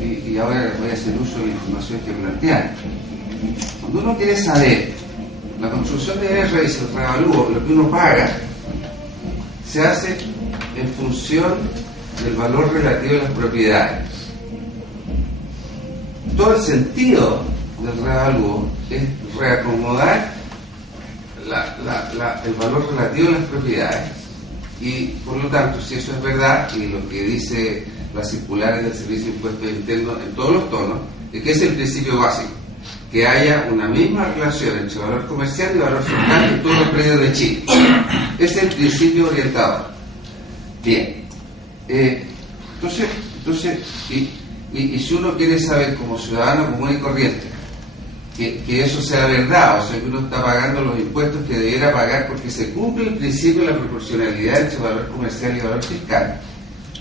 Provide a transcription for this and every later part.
y ahora voy a hacer uso de la información que plantean. Cuando uno quiere saber la construcción de R-Race, el revalúo, lo que uno paga, se hace en función del valor relativo de las propiedades. Todo el sentido del revalúo es reacomodar el valor relativo de las propiedades, y por lo tanto, si eso es verdad, y lo que dice las circulares del Servicio de Impuestos Internos en todos los tonos, es que es el principio básico, que haya una misma relación entre valor comercial y valor fiscal en todos los predios de Chile. Es el principio orientador. Bien. Entonces, y si uno quiere saber como ciudadano común y corriente que eso sea verdad, o sea, que uno está pagando los impuestos que debiera pagar porque se cumple el principio de la proporcionalidad entre valor comercial y valor fiscal,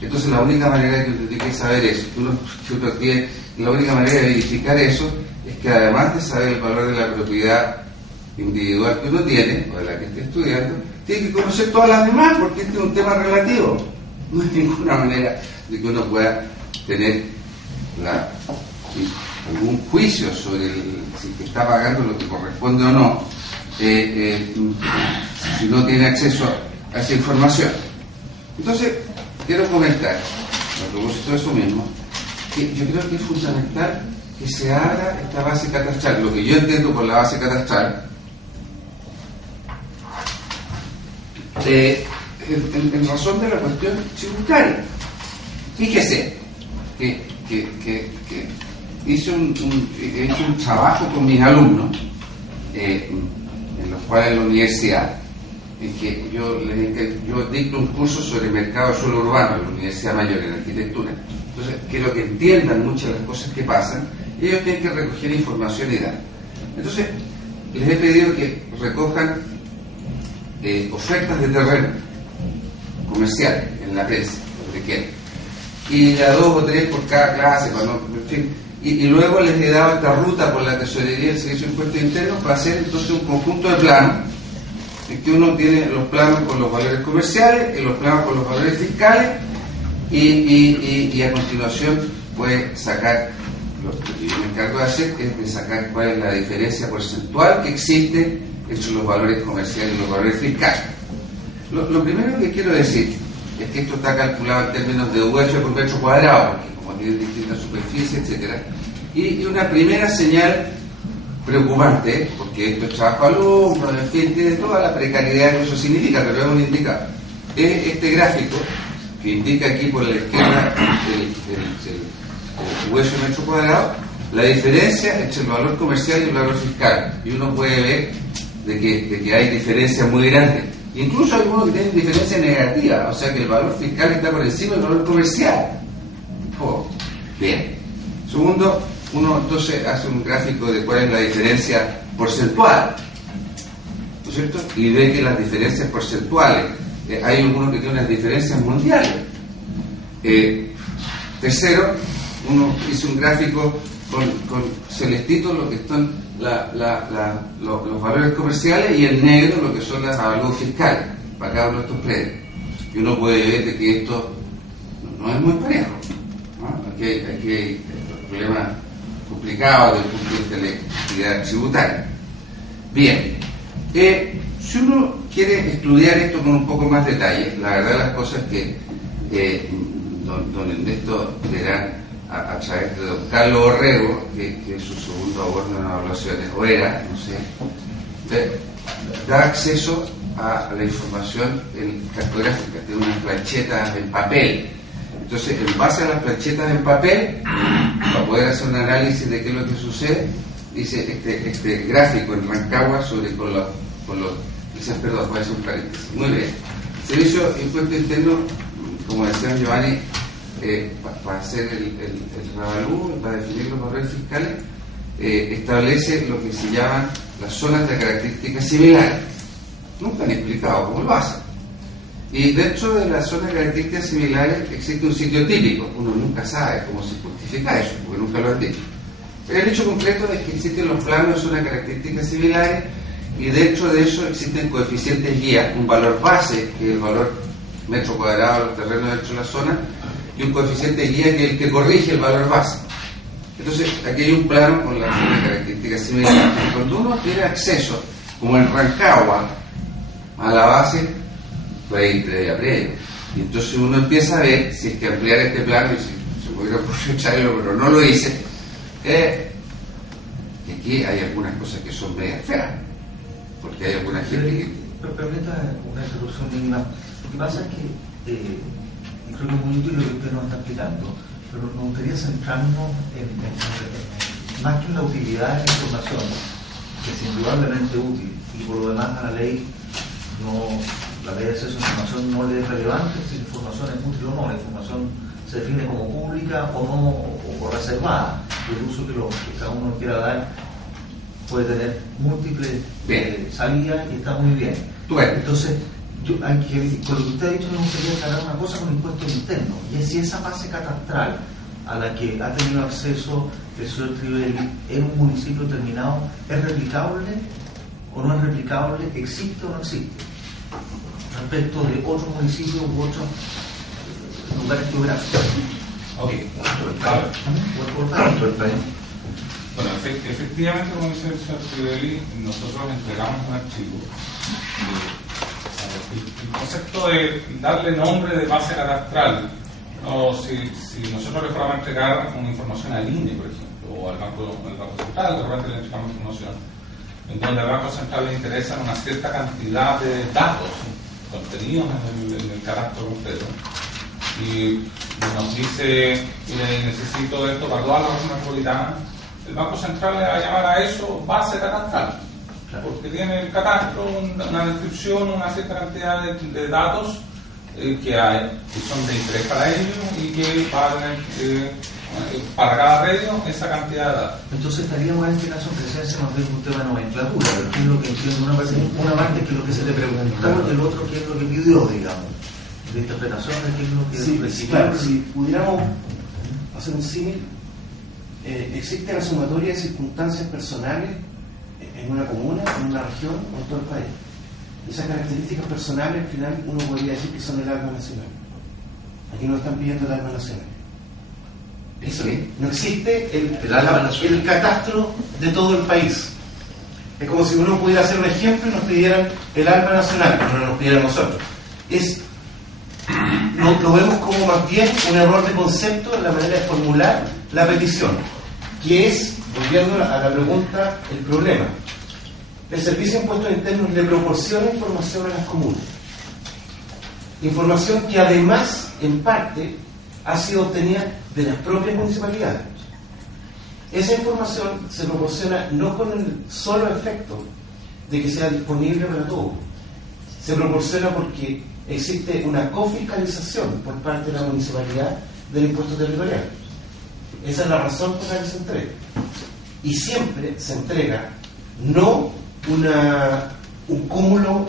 entonces la única manera que uno tiene que saber eso, la única manera de verificar eso es que además de saber el valor de la propiedad individual que uno tiene, o de la que esté estudiando, tiene que conocer todas las demás, porque este es un tema relativo. No hay ninguna manera de que uno pueda tener algún juicio sobre si está pagando lo que corresponde o no, si no tiene acceso a esa información. Entonces, quiero comentar, a propósito de eso mismo, que yo creo que es fundamental que se abra esta base catastral, lo que yo entiendo por la base catastral, en razón de la cuestión tributaria. Fíjese que he hecho un trabajo con mis alumnos, en los cuales en la universidad, en que yo dicto un curso sobre mercado de suelo urbano en la Universidad Mayor en Arquitectura. Entonces, quiero que entiendan muchas de las cosas que pasan, y ellos tienen que recoger información y dar. Entonces, les he pedido que recojan ofertas de terreno comercial en la prensa, donde quieran, y de a 2 o 3 por cada clase, en fin. Y luego les he dado esta ruta por la tesorería del Servicio de Impuestos Internos para hacer entonces un conjunto de planos, en que uno tiene los planos con los valores comerciales y los planos con los valores fiscales, y a continuación puede sacar, lo que yo me encargo de hacer es de sacar cuál es la diferencia porcentual que existe entre los valores comerciales y los valores fiscales. Lo primero que quiero decir es que esto está calculado en términos de UF por metro cuadrado, porque como tiene distintas superficies, etcétera. Y una primera señal preocupante, porque esto es trabajo alumno, en fin, tiene toda la precariedad que eso significa, pero es un indicador. Es este gráfico que indica aquí por la izquierda el UF metro cuadrado, la diferencia entre el valor comercial y el valor fiscal. Y uno puede ver de que hay diferencias muy grandes. Incluso hay algunos que tienen diferencia negativa, o sea que el valor fiscal está por encima del valor comercial. Bien. Segundo, uno entonces hace un gráfico de cuál es la diferencia porcentual, ¿no es cierto? Y ve que las diferencias porcentuales, hay algunos que tienen unas diferencias mundiales. Tercero, uno hizo un gráfico con celestito lo que son los valores comerciales, y en negro lo que son las avalúos fiscales para cada uno de estos predios. Y uno puede ver de que esto no es muy parejo, ¿no? Aquí hay problemas complicados desde el punto de vista de la actividad tributaria. Bien, si uno quiere estudiar esto con un poco más detalle, la verdad de las cosas es que don Ernesto verá a través de don Carlos Orrego, que es su segundo abordo en evaluaciones, o era, no sé, da acceso a la información cartográfica, tiene unas planchetas en papel. Entonces, en base a las planchetas en papel, para poder hacer un análisis de qué es lo que sucede, dice este gráfico en Rancagua sobre con los perdón, voy a hacer un paréntesis. Muy bien. El Servicio de Impuestos Internos, como decía Giovanni, para hacer el revalúo, para definir los valores fiscales, establece lo que se llaman las zonas de características similares. Nunca han explicado cómo lo hacen. Y dentro de las zonas de características similares existe un sitio típico. Uno nunca sabe cómo se justifica eso, porque nunca lo han dicho. Pero el hecho concreto es que existen los planos de zonas de características similares, y dentro de eso existen coeficientes guía, un valor base, que es el valor metro cuadrado de los terrenos dentro de la zona, y un coeficiente de guía que es el que corrige el valor base. Entonces, aquí hay un plano con las características similares. Cuando uno tiene acceso, como en Rancagua, a la base, puede ir previo. Y entonces uno empieza a ver si es que ampliar este plano, y si se pudiera aprovecharlo, pero no lo hice, que aquí hay algunas cosas que son medias feas, porque hay alguna gente que... Permita una introducción mínima. Lo que pasa es que, y creo que es muy útil lo que usted nos está explicando, pero nos gustaría centrarnos más que en la utilidad de la información, que es indudablemente útil, y por lo demás a la ley la ley de acceso a información no le es relevante si la información es útil o no. La información se define como pública o no, o reservada, y el uso que cada uno quiera dar puede tener múltiples salidas y está muy bien. Entonces, con lo que usted ha dicho, me gustaría aclarar una cosa con impuestos internos, y es si esa base catastral a la que ha tenido acceso el señor Crivelli en un municipio determinado es replicable o no es replicable, existe o no existe, respecto de otros municipios u otros lugares geográficos. Ok, bueno, efectivamente, como dice el señor Crivelli, nosotros entregamos un archivo. El concepto de darle nombre de base catastral, o si nosotros le fuéramos a entregar una información al INE, por ejemplo, o al Banco Central, de repente le entregamos información en donde al Banco Central le interesan una cierta cantidad de datos contenidos en el cadastro completo, y nos dice, necesito esto para toda la región metropolitana, el Banco Central le va a llamar a eso base catastral, porque tiene el catastro una descripción, una cierta cantidad de datos que son de interés para ellos y que van a tener para cada predio esa cantidad de datos. Entonces estaríamos en este caso en presencia más bien un tema de nomenclatura, que es lo que entiendo una parte que es lo que se le preguntó y el otro que es lo que pidió, digamos, de interpretación de qué es lo que sí, claro, si pudiéramos hacer un símil, existe la sumatoria de circunstancias personales en una comuna, en una región o en todo el país. Esas características personales al final uno podría decir que son el alma nacional. Aquí nos están pidiendo el alma nacional. No existe el catastro de todo el país. Es como si uno pudiera hacer un ejemplo y nos pidieran el alma nacional, pero no nos pidieran nosotros. Lo vemos como más bien un error de concepto en la manera de formular la petición, que es, volviendo a la pregunta, el problema. El Servicio de Impuestos Internos le proporciona información a las comunas. Información que además, en parte, ha sido obtenida de las propias municipalidades. Esa información se proporciona no con el solo efecto de que sea disponible para todos. Se proporciona porque existe una cofiscalización por parte de la municipalidad del impuesto territorial. Esa es la razón por la que se entrega. Y siempre se entrega no un cúmulo,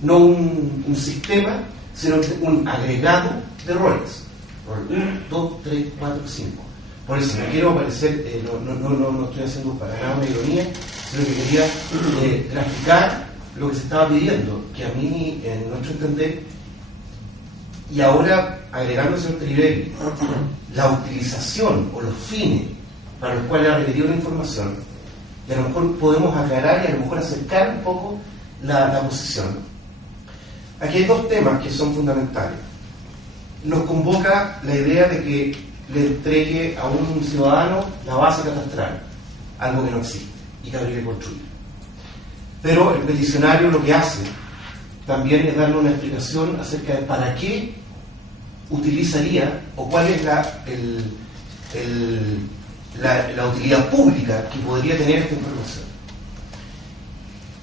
no un sistema, sino un agregado de roles. Rol 1, 2, 3, 4, 5. Por eso no quiero parecer, no estoy haciendo para nada una ironía, sino que quería graficar lo que se estaba pidiendo, que a mí, en nuestro entender, y ahora agregando al señor Crivelli, la utilización o los fines para los cuales ha requerido la información, y a lo mejor podemos aclarar y a lo mejor acercar un poco la posición. Aquí hay dos temas que son fundamentales. Nos convoca la idea de que le entregue a un ciudadano la base catastral, algo que no existe y que habría que construir. Pero el peticionario lo que hace también es darle una explicación acerca de para qué utilizaría o cuál es la utilidad pública que podría tener esta información.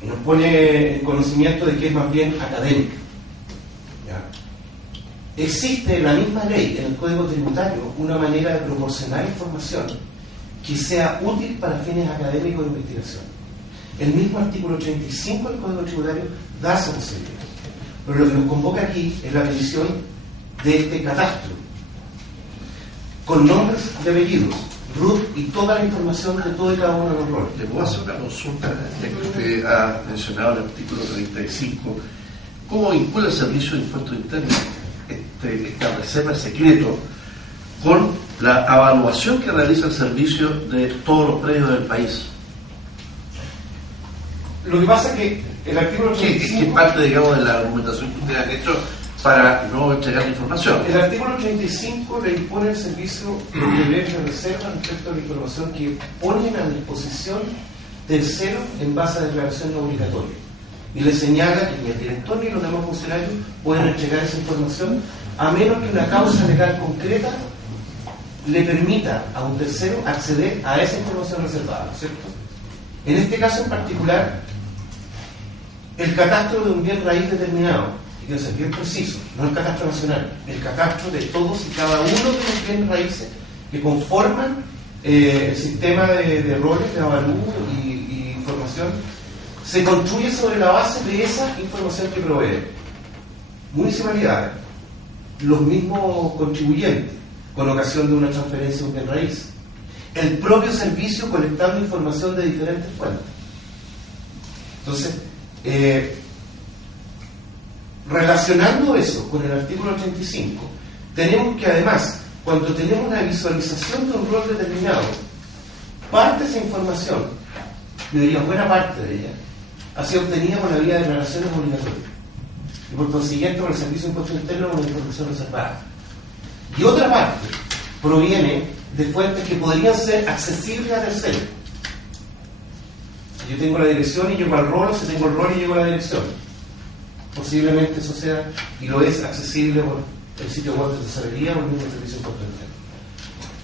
Y nos pone en conocimiento de que es más bien académica. ¿Ya? Existe en la misma ley, en el Código Tributario, una manera de proporcionar información que sea útil para fines académicos de investigación. El mismo artículo 35 del Código Tributario da esa posibilidad. Pero lo que nos convoca aquí es la petición de este catastro, con nombres y apellidos, RUT y toda la información de todo y cada uno de los roles. ¿Le puedo hacer una consulta? Ya que usted ha mencionado el artículo 35, ¿cómo vincula el Servicio de Impuestos Internos esta reserva secreto con la evaluación que realiza el servicio de todos los predios del país? Lo que pasa es que el artículo Sí, 85... es parte, digamos, de la argumentación que ustedes han hecho para no entregar información. El artículo 85 le impone al servicio de derecho de reserva respecto a la información que ponen a disposición terceros en base a declaración no obligatoria. Y le señala que ni el director ni los demás funcionarios pueden entregar esa información a menos que una causa legal concreta le permita a un tercero acceder a esa información reservada, ¿no es cierto? En este caso en particular, el catastro de un bien raíz determinado, y quiero ser bien preciso, no el catastro nacional, el catastro de todos y cada uno de los bienes raíces que conforman el sistema de roles, de avalúo y información, se construye sobre la base de esa información que provee municipalidades, los mismos contribuyentes, con ocasión de una transferencia de un bien raíz, el propio servicio colectando información de diferentes fuentes. Entonces, relacionando eso con el artículo 85, tenemos que además, cuando tenemos una visualización de un rol determinado, parte de esa información, yo diría buena parte de ella, ha sido obtenida por la vía de declaraciones obligatorias y por consiguiente por el Servicio de Impuesto Interno con una información reservada. Y otra parte proviene de fuentes que podrían ser accesibles a terceros. Si yo tengo la dirección y llego al rol, o si tengo el rol y llego a la dirección, posiblemente eso sea, y lo es, accesible por el sitio web de tesorería o el mismo Servicio de Impuesto Interno.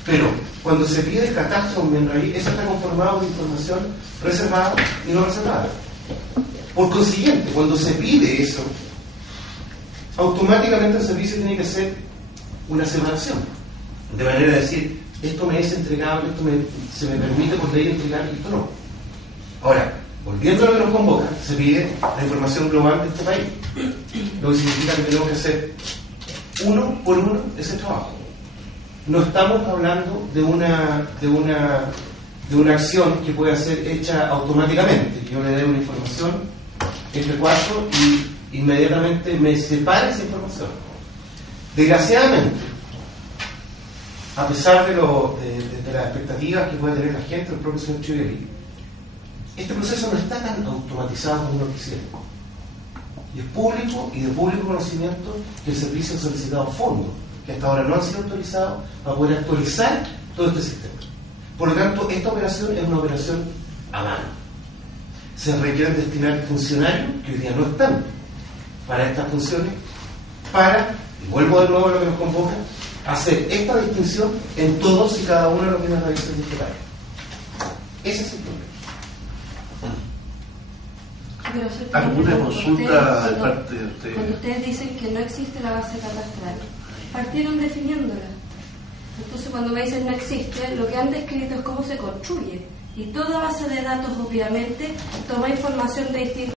Pero cuando se pide catastro en bien raíz, eso está conformado de información reservada y no reservada. Por consiguiente, cuando se pide eso, automáticamente el servicio tiene que hacer una separación, de manera de decir, esto me es entregable, se me permite por ley entregar y esto no. Ahora, volviendo a lo que nos convoca, se pide la información global de este país, lo que significa que tenemos que hacer uno por uno ese trabajo. No estamos hablando de una acción que pueda ser hecha automáticamente. Yo le doy una información, F4, y inmediatamente me separa esa información. Desgraciadamente, a pesar de las expectativas que puede tener la gente, el propio señor Chivelli, este proceso no está tan automatizado como uno quisiera. Y es público y de público conocimiento que el servicio ha solicitado fondos, que hasta ahora no han sido autorizados para poder actualizar todo este sistema. Por lo tanto, esta operación es una operación a mano. Se requieren destinar funcionarios que hoy día no están para estas funciones, y vuelvo de nuevo a lo que nos convoca, hacer esta distinción en todos y cada uno de los bienes raíces de este país. Ese es el problema. ¿Alguna consulta de parte de ustedes? Cuando ustedes dicen que no existe la base catastral, partieron definiéndola. Entonces cuando me dicen no existe, lo que han descrito es cómo se construye. Y toda base de datos, obviamente, toma información de distintos